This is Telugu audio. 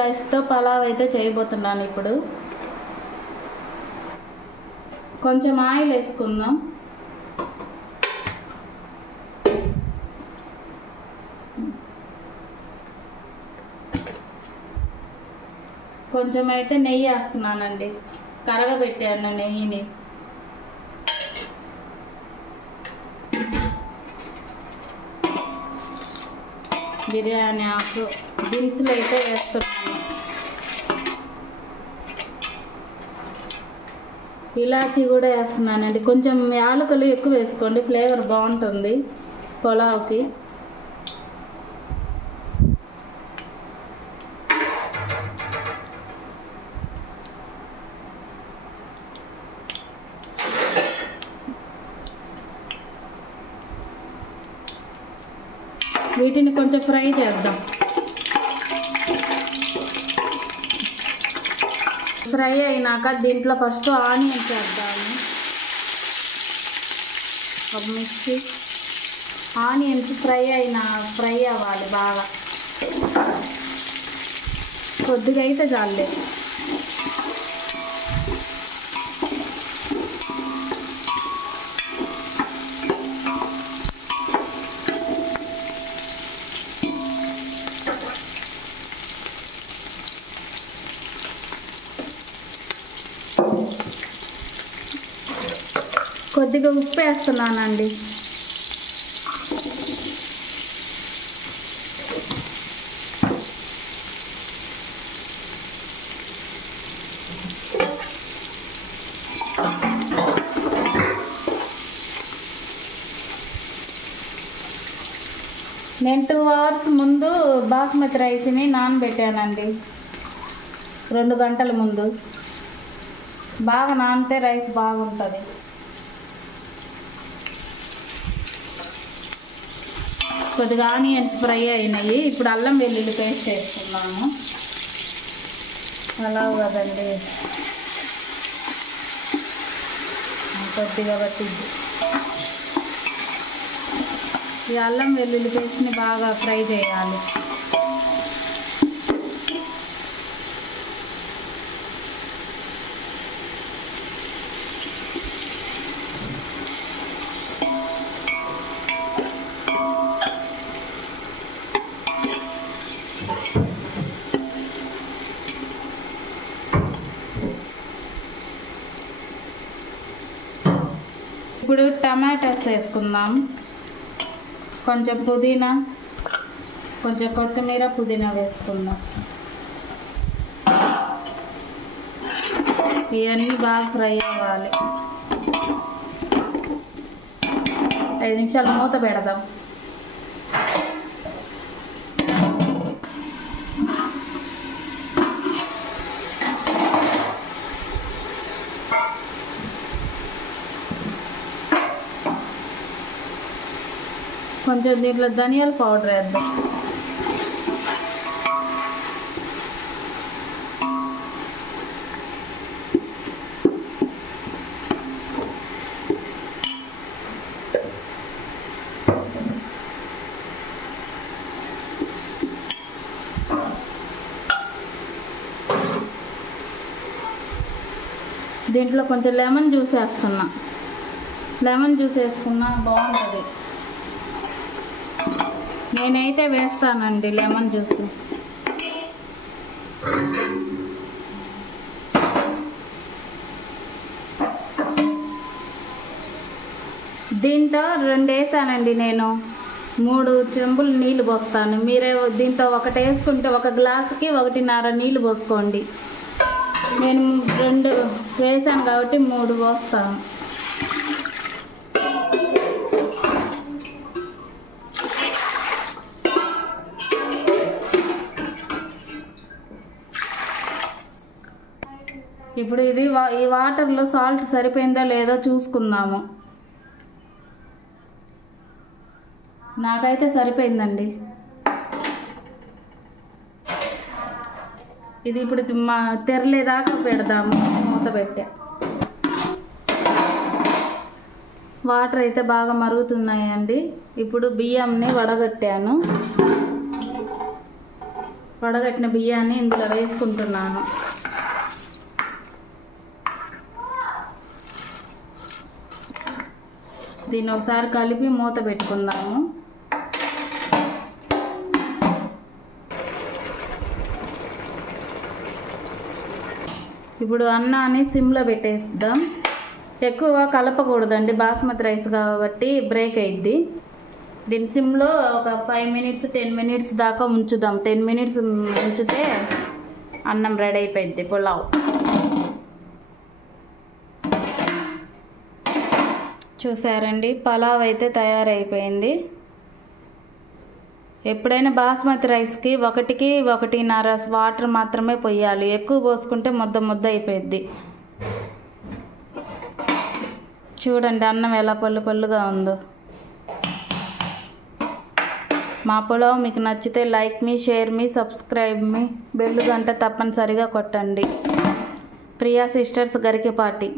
రైస్తో పలావ్ అయితే చేయబోతున్నాను. ఇప్పుడు కొంచెం ఆయిల్ వేసుకుందాం. కొంచెం అయితే నెయ్యి వేస్తున్నానండి. కరగబెట్టాను నెయ్యిని. బిర్యానీ ఆకు దినుసులు అయితే వేస్తున్నాను. ఇలాచీ కూడా వేస్తున్నానండి. కొంచెం యాలకులు ఎక్కువ వేసుకోండి, ఫ్లేవర్ బాగుంటుంది పులావ్కి. వీటిని కొంచెం ఫ్రై చేద్దాం. ఫ్రై అయినాక దీంట్లో ఫస్ట్ ఆనియన్స్ వేద్దాము. ఒక మిక్సీ ఆనియన్స్ ఫ్రై అవ్వాలి బాగా. కొద్దిగా అయితే చాలే. కొద్దిగా ఉప్పు వేస్తున్నానండి. నేను 2 అవర్స్ ముందు బాస్మతి రైస్ని నానబెట్టానండి. 2 గంటల ముందు. బాగా నానితే రైస్ బాగుంటుంది. కొద్దిగా ఆనియన్స్ ఫ్రై అయినాయి. ఇప్పుడు అల్లం వెల్లుల్లి పేస్ట్ వేసుకున్నాము. అలా కదండి, కొద్దిగా పట్టింది. ఈ అల్లం వెల్లుల్లి పేస్ట్ని బాగా ఫ్రై చేయాలి. ఇప్పుడు టమాటాస్ వేసుకుందాం. కొంచెం పుదీనా, కొంచెం కొత్తిమీర, పుదీనా వేసుకుందాం. ఇవన్నీ బాగా ఫ్రై అవ్వాలి. 5 నిమిషాలు మూత పెడదాం. కొంచెం దీంట్లో ధనియాల పౌడర్ వేద్దాం. దీంట్లో కొంచెం లెమన్ జ్యూస్ వేస్తున్నా. లెమన్ జ్యూస్ వేసుకున్నా బాగుంటుంది. నేనైతే వేస్తానండి లెమన్ జ్యూస్. దీంట్లో 2 వేసానండి. నేను 3 చెంబులు నీళ్ళు పోస్తాను. మీరే దీంట్లో 1 వేసుకుంటే 1 గ్లాసుకి 1.5 నీళ్ళు పోసుకోండి. నేను 2 వేసాను కాబట్టి 3 పోస్తాను. ఇప్పుడు ఇది ఈ వాటర్లో సాల్ట్ సరిపోయిందో లేదో చూసుకుందాము. నాకైతే సరిపోయిందండి. ఇది ఇప్పుడు తెరలేదాకా పెడదాము. మూత పెట్టా. వాటర్ అయితే బాగా మరుగుతున్నాయండి. ఇప్పుడు బియ్యంని వడగట్టాను. వడగట్టిన బియ్యాన్ని ఇందులో వేసుకుంటున్నాను. దీన్ని ఒకసారి కలిపి మూత పెట్టుకుందాము. ఇప్పుడు అన్నాన్ని సిమ్లో పెట్టేద్దాం. ఎక్కువ కలపకూడదండి, బాస్మతి రైస్ కాబట్టి బ్రేక్ అయ్యిద్ది. దీని సిమ్లో ఒక 5 మినిట్స్ 10 మినిట్స్ దాకా ఉంచుదాం. 10 మినిట్స్ ఉంచితే అన్నం రెడీ అయిపోయింది, పులావ్. చూసారండి, పులావ్ అయితే తయారైపోయింది. ఎప్పుడైనా బాస్మతి రైస్కి 1కి 1.5 వాటర్ మాత్రమే పోయాలి. ఎక్కువ పోసుకుంటే ముద్ద ముద్ద అయిపోయింది. చూడండి అన్నం ఎలా పళ్ళు పళ్ళుగా ఉందో. మా పులావ్ మీకు నచ్చితే లైక్ మీ, షేర్ మీ, సబ్స్క్రైబ్ మీ, బెల్ గంట తప్పనిసరిగా కొట్టండి. ప్రియా సిస్టర్స్ గరికపాటి.